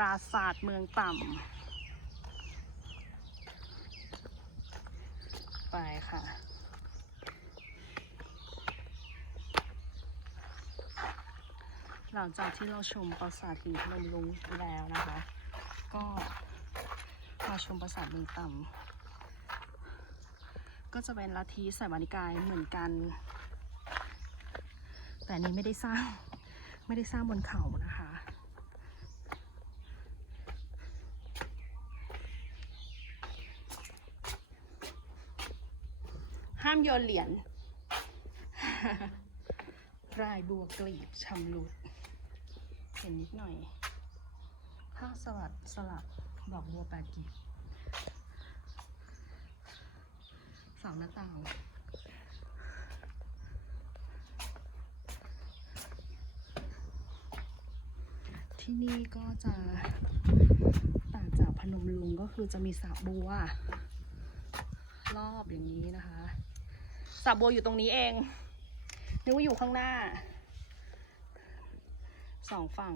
ราสาทเมืองต่ำ ไปค่ะ หลังจากที่เราชมปราสาทหินพนมรุ้งแล้วนะคะ ก็มาชมปราสาทเมืองต่ำ ก็จะเป็นลัทธิสายวานิกายเหมือนกัน แต่นนี้ไม่ได้สร้าง ไม่ได้สร้างบนเขานะคะ ห้ามโยนเหรียญรายบัวกลีบชำรุดเห็นนิดหน่อยผ้าสลัดสลับดอกบัวแปดกีบเสาหน้าต่างที่นี่ก็จะต่างจากพนมลุงก็คือจะมีสระบัว รอบอย่างนี้นะคะ สระบัวอยู่ตรงนี้เองนึกว่าอยู่ข้างหน้าสองฝั่ง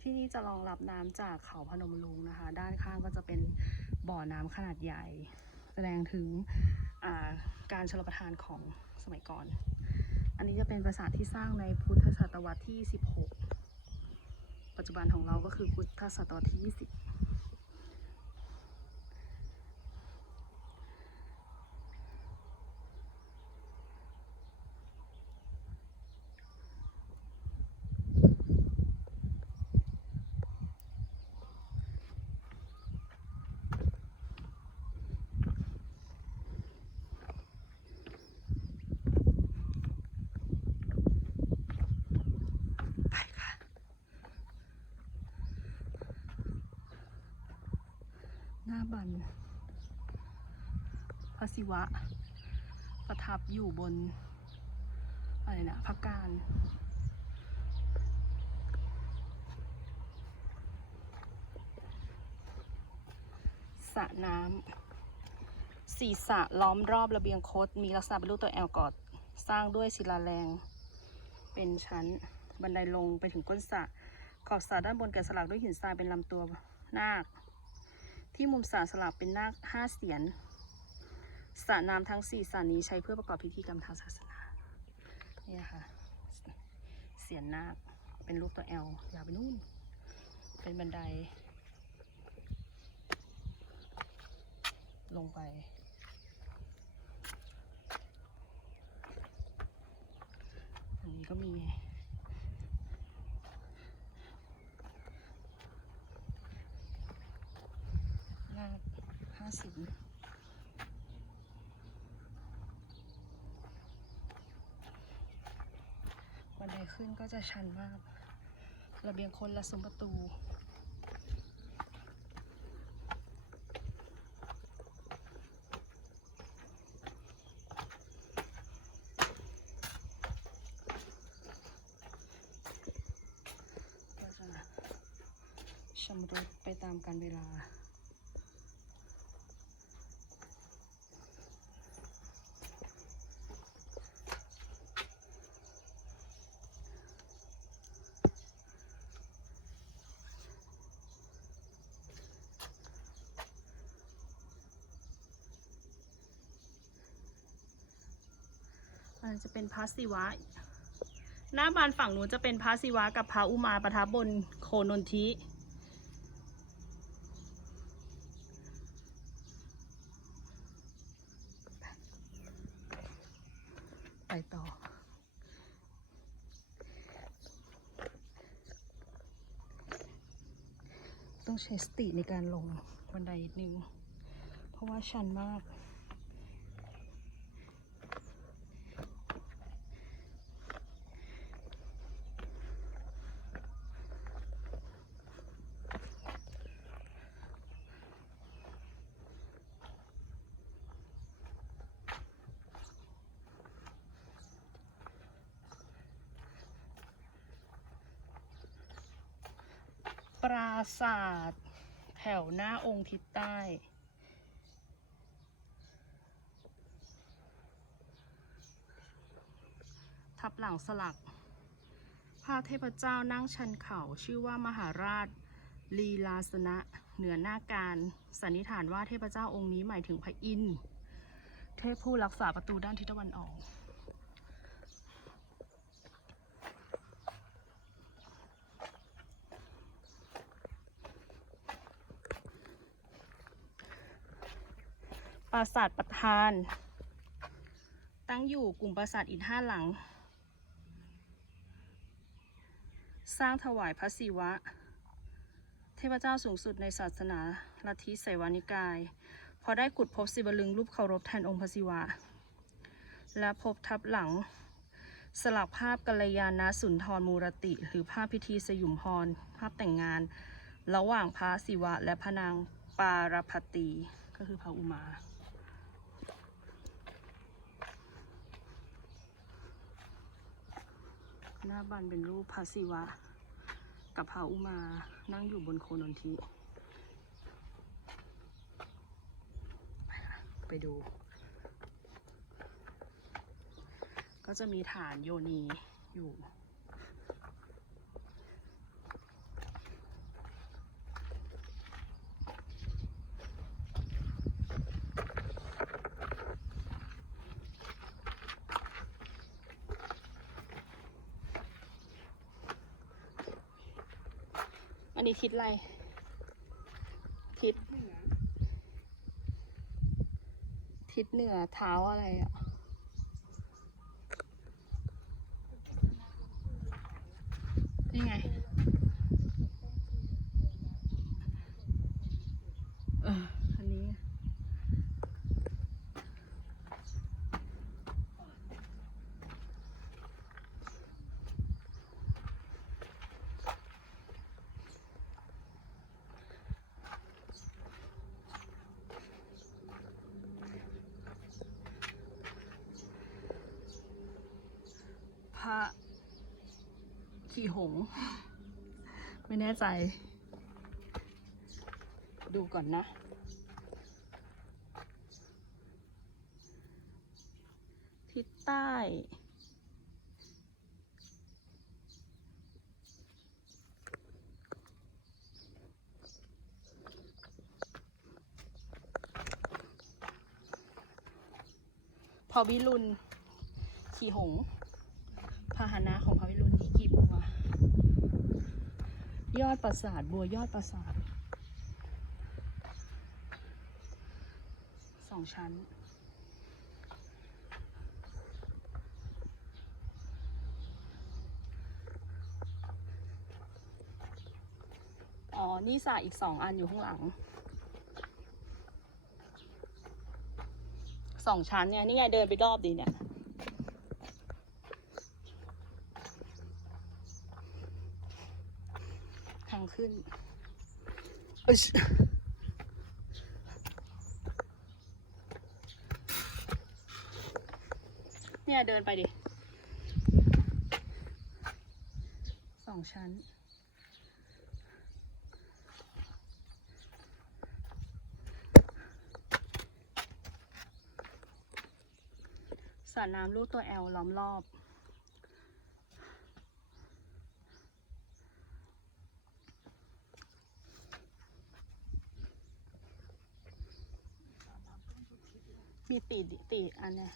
ที่นี่จะรองรับน้ำจากเขาพนมลุงนะคะ ด้านข้างก็จะเป็นบ่อน้ำขนาดใหญ่ แสดงถึงการชลประทานของสมัยก่อน อันนี้จะเป็นปราสาทที่สร้างในพุทธศตวรรษที่ 16 ปัจจุบันของเราก็คือพุทธศตวรรษที่ 20 บันพระศิวะ ประทับอยู่บน อะไรนะพระการสระน้ำสีสระล้อมรอบระเบียงคดมีลักษณะเป็นรูปตัวแอลกอด สร้างด้วยศิลาแรง เป็นชั้นบันไดลงไปถึงก้นสระขอบสระด้านบนแกะสลักด้วยหินทรายเป็นลำตัวนาค ที่มุมสระสลักเป็นนาคห้าเสียนสระน้ำทั้งสี่สระนี้ใช้เพื่อประกอบพิธีกรรมทางศาสนาเนี่ยค่ะเสียนนาคเป็นรูปตัวแอลยาวไปนู่น เป็นบันได ลงไป อันนี้ก็มี ลาบห้าสิบบันได ขึ้นก็จะชันมาก ระเบียงคนละซุ้มประตูก็จะชำรุดไปตามกาลเวลา จะเป็นพระศิวะ หน้าบานฝั่งนู้นจะเป็นพระศิวะกับพระอุมาประทับบนโคนนทิไปต่อ ต้องใช้สติในการลงบันไดนิดนึง เพราะว่าชันมาก ปราสาทแถวหน้าองค์ทิศใต้ทับหลังสลักพระเทพเจ้านั่งชันเขาชื่อว่ามหาราชลีลาสนะเหนือหน้าการสันนิษฐานว่าเทพเจ้าองค์นี้หมายถึงพระอินทร์เทพผู้รักษาประตูด้านทิศตะวันออก ปราสาทประธาน ตั้งอยู่กลุ่มปราสาทอิฐห้าหลัง สร้างถวายพระศิวะ เทพเจ้าสูงสุดในศาสนาลัทธิไสวานิกาย พอได้ขุดพบศิวลึงรูปเคารพแทนองค์พระศิวะ และพบทับหลังสลักภาพกัลยาณสุนทรมูรติ หรือภาพพิธีสยุมพร ภาพแต่งงาน ระหว่างพระศิวะและพระนางปารพตีก็คือพระอุมา หน้าบันเป็นรูปพระศิวะ กับพระอุมานั่งอยู่บนโคนนทิไปค่ะไปดู ก็จะมีฐานโยนีอยู่ นนี้ทิศอะไร ทิศ ทิศเหนือเท้าอะไรอะ นี่ไง เออ อันนี้ะขี่หง ไม่แน่ใจ ดูก่อนนะ ทิศใต้พอวิรุณ ขี่หง พาหนะของพระวิรุณมีกี่บัวยอดปราสาทบัวยอดปราสาทสองชั้น อ๋อ นี่สระอีกสองอันอยู่ข้างหลังสองชั้นเนี่ย นี่ไงเดินไปรอบดีเนี่ย ทาง ขึ้นอึ๊ชเนี่ยเดินไปดิสองชั้น สระน้ำรูปตัวแอลล้อมรอบ มีตีดิตีอันเนี้ย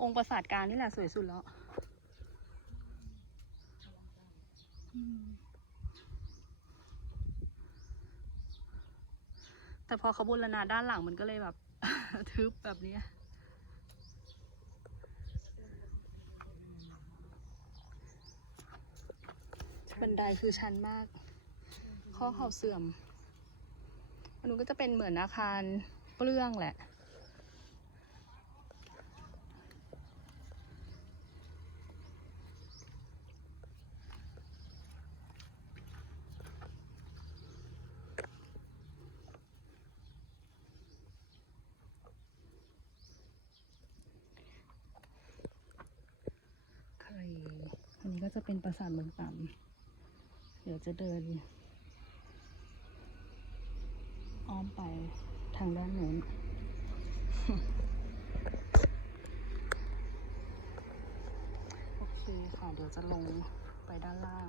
องค์ประสาทกลารนี่แหละสวยสุดแล้วแต่พอเขาบูรณาด้านหลังมันก็เลยแบบ ทึบแบบนี้บันไดคือชันมาก ข้อเข่าเสื่อม อันนู้นก็จะเป็นเหมือนอาคารเปลื้องแหละใครอันนี้ก็จะเป็นปราสาทเมืองต่ำเดี๋ยวจะเดิน อ้อมไปทางด้านนู้นค่ะ เดี๋ยวจะลงไปด้านล่าง